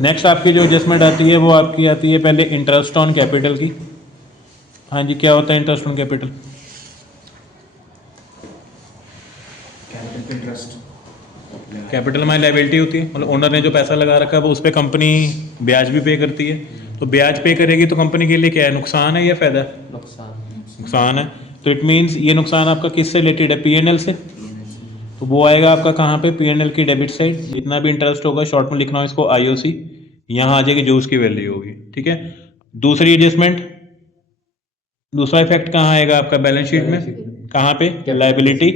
Next आपकी जो adjustment आती है वो आपकी आती है पहले इंटरेस्ट ऑन कैपिटल की। हाँ जी, क्या होता है इंटरेस्ट ऑन कैपिटल? कैपिटल पे इंटरेस्ट कैपिटल में लाइबिलिटी होती है, मतलब ओनर ने जो पैसा लगा रखा है वो उस पर कंपनी ब्याज भी पे करती है। तो ब्याज पे करेगी तो कंपनी के लिए क्या है, नुकसान है या फायदा है? नुकसान है। तो इट मीन्स ये नुकसान आपका किससे रिलेटेड है, पीएनएल से। तो वो आएगा आपका कहाँ पे, पीएनएल की डेबिट साइड। जितना भी इंटरेस्ट होगा, शॉर्ट में लिखना हो इसको आईओसी, यहाँ आ जाएगी जो उसकी वैल्यू होगी। ठीक है। दूसरी एडजस्टमेंट, दूसरा इफेक्ट कहाँ आएगा आपका, बैलेंस शीट में। कहाँ पे, लाइबिलिटी।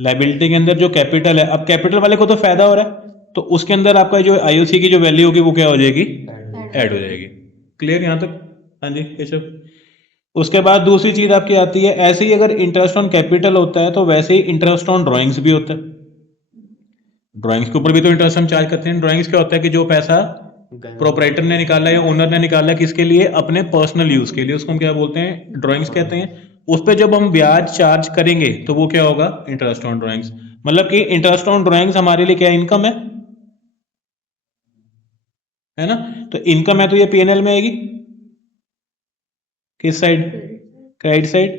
लाइबिलिटी के अंदर जो कैपिटल है, अब कैपिटल वाले को तो फायदा हो रहा है, तो उसके अंदर आपका जो आईओसी की जो वैल्यू होगी वो क्या हो जाएगी, ऐड हो जाएगी। क्लियर यहाँ तक? हाँ जी केशव। उसके बाद दूसरी चीज आपकी आती है, ऐसे ही अगर इंटरेस्ट ऑन कैपिटल होता है तो वैसे ही इंटरेस्ट ऑन ड्राइंग्स भी होता है। ड्राइंग्स के ऊपर भी तो इंटरेस्ट हम चार्ज करते हैं। ड्राइंग्स क्या होता है कि जो पैसा प्रोपराइटर ने निकाला या ओनर ने निकाला किसके लिए, अपने पर्सनल यूज के लिए, उसको हम क्या बोलते हैं, ड्राइंग्स कहते हैं। उस पर जब हम ब्याज चार्ज करेंगे तो वो क्या होगा, इंटरेस्ट ऑन ड्राइंग्स। मतलब कि इंटरेस्ट ऑन ड्राइंग्स हमारे लिए क्या, इनकम है ना। तो इनकम है तो ये पीएनएल में आएगी, किस side, credit side,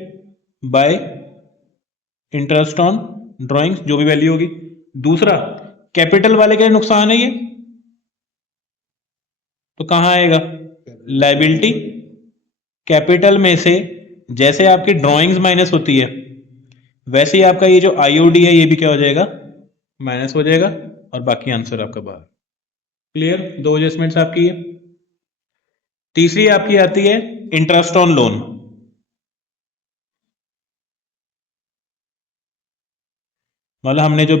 bye interest on drawings, जो भी वैल्यू होगी। दूसरा, कैपिटल वाले का नुकसान है ये, तो कहां आएगा, लाइबिलिटी। कैपिटल में से जैसे आपकी ड्राइंग्स माइनस होती है, वैसे ही आपका ये जो आईओडी है ये भी क्या हो जाएगा, माइनस हो जाएगा, और बाकी आंसर आपका बाहर। क्लियर, दो एडजस्टमेंट्स आपकी है। तीसरी आपकी आती है इंटरेस्ट ऑन लोन। मतलब हमने जो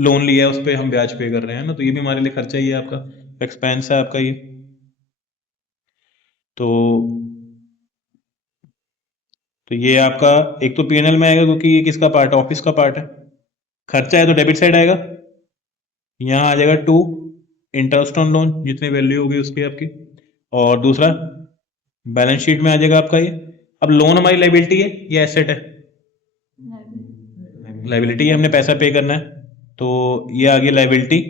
लोन लिया है उस पर हम ब्याज पे कर रहे हैं ना, तो ये भी हमारे लिए खर्चा ही है, आपका एक्सपेंस है आपका ये। तो ये आपका एक तो पीएनएल में आएगा क्योंकि ये किसका पार्ट है, ऑफिस का पार्ट है। खर्चा है तो डेबिट साइड आएगा, यहाँ आ जाएगा टू इंटरेस्ट ऑन लोन, जितनी वैल्यू होगी उसकी आपकी। और दूसरा बैलेंस शीट में आ जाएगा आपका ये। अब लोन हमारी लाइबिलिटी है या एसेट है, लाइबिलिटी है, हमने पैसा पे करना है, तो ये आ गई लाइबिलिटी।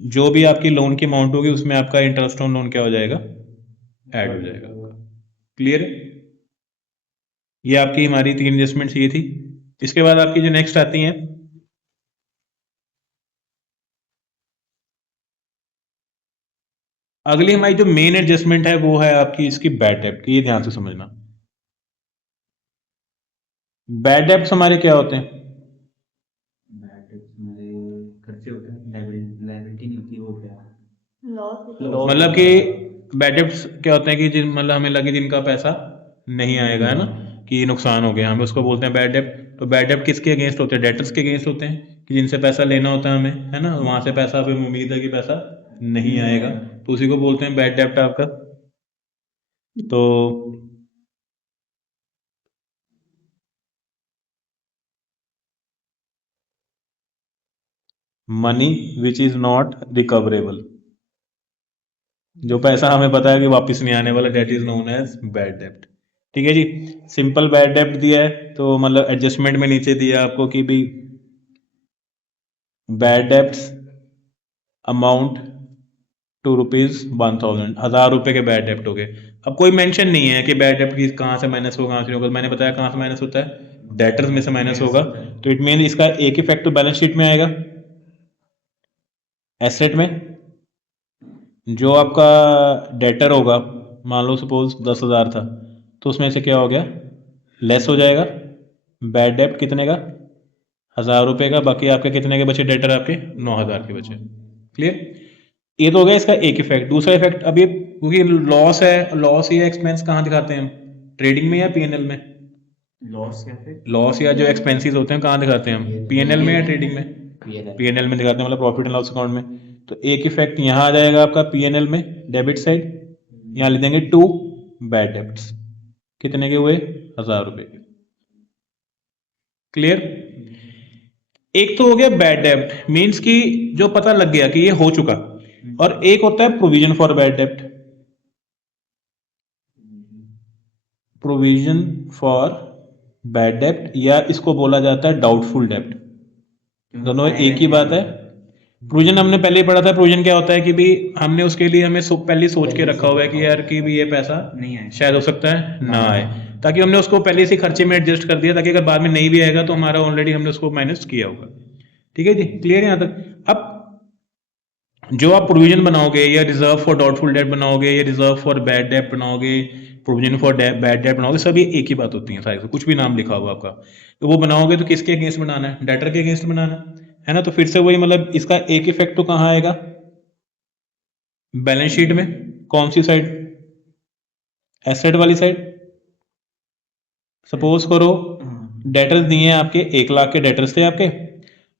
जो भी आपकी लोन की अमाउंट होगी उसमें आपका इंटरेस्ट ऑन लोन क्या हो जाएगा, ऐड हो जाएगा। क्लियर है? ये आपकी हमारी तीन एडजस्टमेंट्स ये थी। इसके बाद आपकी जो नेक्स्ट आती हैं, अगली हमारी जो मेन एडजस्टमेंट है वो है आपकी इसकी बैड डेब्ट की। ये ध्यान से समझना, बैड डेब्ट्स हमारे क्या होते हैं, खर्चे होते हैं, लाइबिलिटी नहीं होती, वो क्या मतलब कि बैड डेब्ट्स क्या होते हैं कि जिन मतलब हमें लगे जिनका पैसा नहीं आएगा, है ना, कि नुकसान हो गया, हमें उसको बोलते हैं बैड डेब्ट। तो बैड डेब्ट किसके अगेंस्ट होते हैं, डेटर्स के अगेंस्ट होते हैं, कि जिनसे पैसा लेना होता है हमें, है ना, वहां से पैसा हमें उम्मीद है कि पैसा नहीं आएगा, तो उसी को बोलते हैं बैड डेब्ट आपका। तो money which is not recoverable, जो पैसा हमें पता है कि वापस नहीं आने वाला, debt is known as bad डेब्ट। ठीक है जी। सिंपल बैड डेब्ट दिया है तो मतलब एडजस्टमेंट में नीचे दिया आपको कि भाई बैड डेब्ट्स अमाउंट टू ₹1000, 1000 रुपए के बैड डेब्ट हो गए। अब कोई मेंशन नहीं है कि बैड डेब्ट की कहाँ से माइनस होगा, कहाँ से होगा, मैंने बताया कहाँ से माइनस होता है, डेटर्स में से माइनस होगा। तो इट मीन इसका एक इफेक्ट तो बैलेंस शीट में आएगा, एसेट में। जो आपका डेटर होगा, मान लो सपोज 10,000 था, तो उसमें से क्या हो गया, लेस हो जाएगा। बैड डेब्ट कितने का, 1000 रुपए का, बाकी आपके कितने के बचे डेटर, आपके 9000 के बचे। क्लियर? ये तो हो गया इसका एक इफेक्ट। दूसरा इफेक्ट, अब ये क्योंकि लॉस है, लॉस या एक्सपेंस कहाँ दिखाते हैं हम, ट्रेडिंग में या पीएनएल में? लॉस या जो एक्सपेंसेस होते हैं कहाँ दिखाते हैं हम, पीएनएल में या ट्रेडिंग में? पीएनएल में दिखाते हैं, मतलब प्रॉफिट एंड लॉस अकाउंट में। तो एक इफेक्ट यहाँ आ जाएगा आपका पीएनएल में, डेबिट साइड। यहाँ लिख देंगे टू बैड डेब्ट्स, कितने के हुए, 1000 रुपए के। क्लियर? एक तो हो गया बैड डेब्ट, मींस कि जो पता लग गया कि ये हो चुका, और एक होता है प्रोविजन फॉर बैड डेब्ट। प्रोविजन फॉर बैड डेब्ट, या इसको बोला जाता है डाउटफुल डेब्ट। दोनों एक ही बात है, प्रोविजन हमने पहले ही पढ़ा था। प्रोविजन क्या होता है कि भी हमने उसके लिए हमें पहले ही सोच के रखा हुआ है कि यार कि भी ये पैसा नहीं आए। शायद हो सकता है ना आए, ताकि हमने उसको पहले से खर्चे में एडजस्ट कर दिया, ताकि अगर बाद में नहीं भी आएगा तो हमारा ऑलरेडी हमने उसको माइनस किया होगा। ठीक है जी, क्लियर है यहाँ तक। अब जो आप प्रोविजन बनाओगे या रिजर्व फॉर डाउटफुल डेट बनाओगे या रिजर्व फॉर बैड डेट बनाओगे, प्रोविजन फॉर बैड डेट बनाओगे, सब ये एक ही बात होती है सारी, कुछ भी नाम लिखा हुआ आपका। तो वो बनाओगे तो किसके अगेंस्ट बनाना है? डेटर के अगेंस्ट बनाना है ना। तो फिर से वही मतलब इसका एक इफेक्ट तो कहाँ आएगा? बैलेंस शीट में। कौन सी साइड? एसेट वाली साइड। सपोज करो डेटर्स दिए हैं आपके 1 लाख के डेटर्स थे आपके,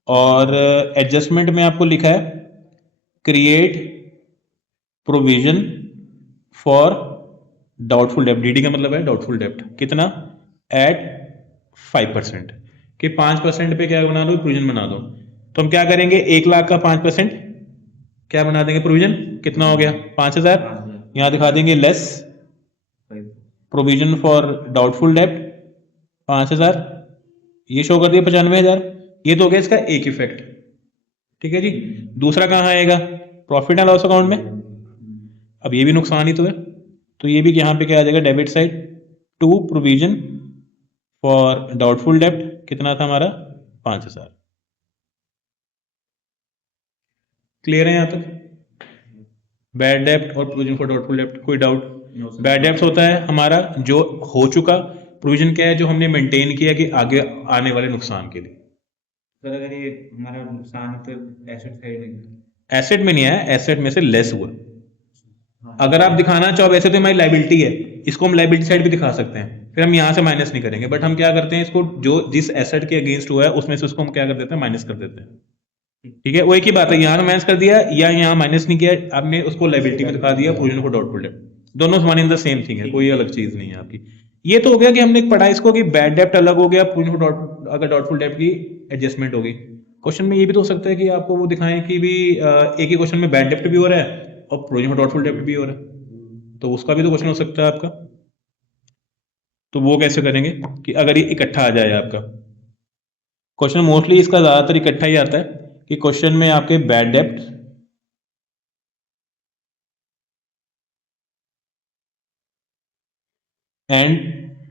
और एडजस्टमेंट में आपको लिखा है क्रिएट प्रोविजन फॉर डाउटफुल डेप्ट। डीडी का मतलब है डाउटफुल डेप्ट। कितना? एट 5%। कि 5% पे क्या बना दो? प्रोविजन बना दो। तो हम क्या करेंगे? 1 लाख का 5% क्या बना देंगे? प्रोविजन। कितना हो गया? 5,000। यहां दिखा देंगे लेस प्रोविजन फॉर डाउटफुल डेप्ट 5,000, ये शो कर दिया 95,000। ये तो हो गया इसका एक इफेक्ट। ठीक है जी। दूसरा कहाँ आएगा? प्रॉफिट एंड लॉस अकाउंट में। अब ये भी नुकसान ही तो है, तो ये भी यहाँ पे क्या आ जाएगा? Debit side to provision for doubtful डेप्ट। कितना था हमारा? 5,000। क्लियर है यहाँ तक? बैड डेप्ट और प्रोविजन फॉर डाउटफुल डेप्ट, कोई डाउट? बैड डेप्ट होता है हमारा जो हो चुका, प्रोविजन क्या है? जो हमने मेंटेन किया कि आगे आने वाले नुकसान के लिए। सर अगर ये हमारा नुकसान है तो एसेट साइड में, एसेट में नहीं आया, एसेट में से लेस हुआ। अगर आप दिखाना चाहो वैसे तो हमारी लाइबिलिटी है, इसको हम लाइबिलिटी साइड भी दिखा सकते हैं, फिर हम यहाँ से माइनस नहीं करेंगे, बट हम क्या करते हैं इसको जो जिस एसेट के अगेंस्ट हुआ है उसमें से उसको हम क्या कर देते हैं? माइनस कर देते हैं। ठीक है, वो एक ही बात है, यहाँ माइनस कर दिया या यहाँ माइनस नहीं किया, आपने उसको लाइबिलिटी में दिखा दिया, प्रोविजन फॉर डाउटफुल डेप्ट। दोनों one in the same thing है, कोई अलग चीज नहीं है आपकी। ये तो हो गया कि हमने एक पढ़ा इसको कि बैड डेप्ट अलग हो गया, प्रोविजन फॉर अगर डाउटफुल डेप्ट की एडजस्टमेंट होगी। क्वेश्चन में ये भी तो हो सकता है कि आपको वो दिखाएं कि भी एक ही क्वेश्चन में बैड डेप्ट भी हो रहा है और प्रोविजन फॉर डाउटफुल डेप्ट भी हो रहा है, तो उसका भी तो क्वेश्चन हो सकता है आपका। तो वो कैसे करेंगे कि अगर ये इकट्ठा आ जाए आपका क्वेश्चन? मोस्टली इसका ज्यादातर इकट्ठा ही आता है कि क्वेश्चन में आपके bad dept and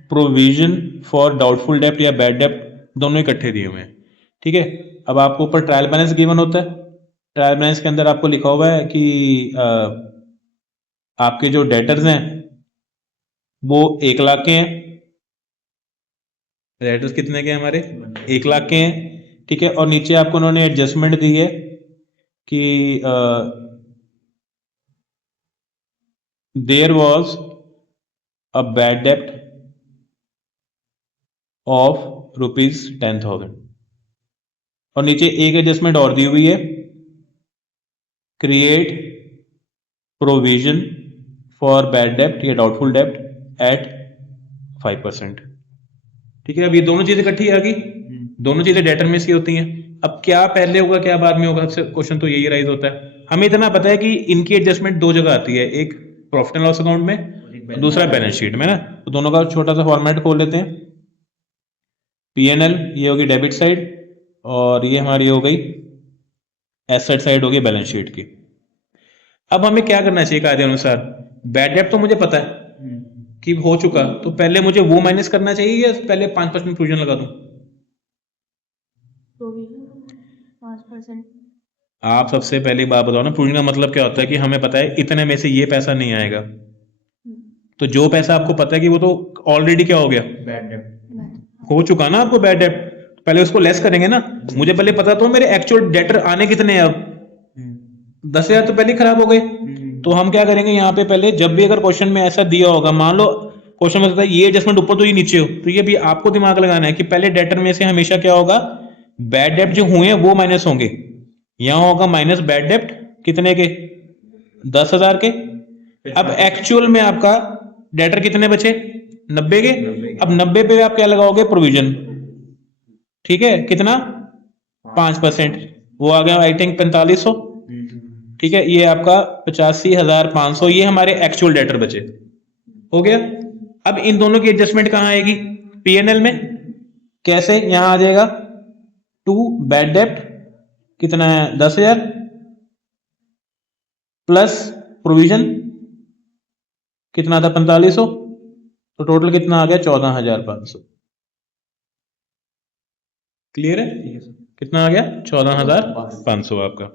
provision for doubtful डेप्ट या बैड डेप्ट दोनों इकट्ठे दिए हुए हैं। ठीक है, अब आपको ऊपर ट्रायल बैलेंस गिवन होता है। ट्रायल बैलेंस के अंदर आपको लिखा हुआ है कि आपके जो डेटर्स हैं वो 1 लाख के हैं। डेटर्स कितने के हैं हमारे? 1 लाख के हैं। ठीक है, और नीचे आपको उन्होंने एडजस्टमेंट दी है कि देयर वॉज अ बैड डेप्ट ऑफ ₹10,000, और नीचे एक एडजस्टमेंट और दी हुई है, क्रिएट प्रोविजन फॉर बैड डेप्ट या डाउटफुल डेप्ट एट 5%। ठीक है, अब ये दोनों चीजें इकट्ठी आ गई, दोनों चीजें डेटर में से होती हैं। अब क्या पहले होगा क्या बाद में होगा, क्वेश्चन तो यही राइज होता है। हमें इतना पता है कि इनकी एडजस्टमेंट दो जगह आती है, एक प्रॉफिट एंड लॉस अकाउंट में और दूसरा बैलेंस शीट में ना। तो दोनों का छोटा सा फॉर्मेट खोल लेते हैं। P&L ये होगी डेबिट साइड, और ये हमारी हो गई एसेट साइड होगी बैलेंस शीट की। अब हमें क्या करना चाहिए कायदे अनुसार? बैड डेप्ट तो मुझे पता है कि हो चुका, तो पहले मुझे वो माइनस करना चाहिए या पहले 5% प्रोविजन लगा दूं? 5%। आप सबसे पहली बात बताओ ना, प्रोविजन का मतलब क्या होता है? कि हमें पता है इतने में से ये पैसा नहीं आएगा, तो जो पैसा आपको पता है कि वो तो ऑलरेडी क्या हो गया? बैड डेप्ट हो चुका ना आपको बैड डेप्ट, पहले उसको लेस करेंगे ना। मुझे पहले पता तो मेरे एक्चुअल डेटर आने कितने हैं। अब 10,000 तो पहले खराब हो गए, तो हम क्या करेंगे यहाँ पे पहले, जब भी अगर क्वेश्चन में ऐसा दिया होगा, मान लो क्वेश्चन में ये एडजस्टमेंट ऊपर तो ये नीचे हो, तो ये भी आपको दिमाग लगाना है कि पहले डेटर में से हमेशा क्या होगा? बैड डेप्ट जो हुए हैं वो माइनस होंगे। यहां होगा माइनस बैड डेप्ट कितने के? 10,000 के। अब एक्चुअल में आपका डेटर कितने बचे? 90 के। अब 90 पे आप क्या लगाओगे? प्रोविजन। ठीक है, कितना? 5%, वो आ गया आई थिंक 4500। ठीक है, ये आपका 85,500, ये हमारे एक्चुअल डेटर बचे। हो गया। अब इन दोनों की एडजस्टमेंट कहां आएगी? P&L में। कैसे? यहां आ जाएगा टू बैड डेप्ट, कितना है? 10,000, प्लस प्रोविजन कितना था 4500, तो टोटल कितना आ गया 14,500। क्लियर है? कितना आ गया 14,500 आपका।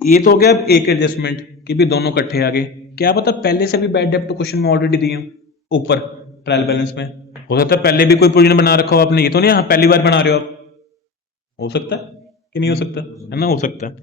ये तो हो गया एक एडजस्टमेंट कि भी दोनों इकट्ठे आ गए। क्या पता पहले से भी बैड डेब्ट क्वेश्चन में ऑलरेडी दिए हो ऊपर ट्रायल बैलेंस में, हो सकता है पहले भी कोई प्रोविजन बना रखा हो आपने, ये तो नहीं हाँ पहली बार बना रहे हो आप, हो सकता है कि नहीं हो सकता, है ना, हो सकता है।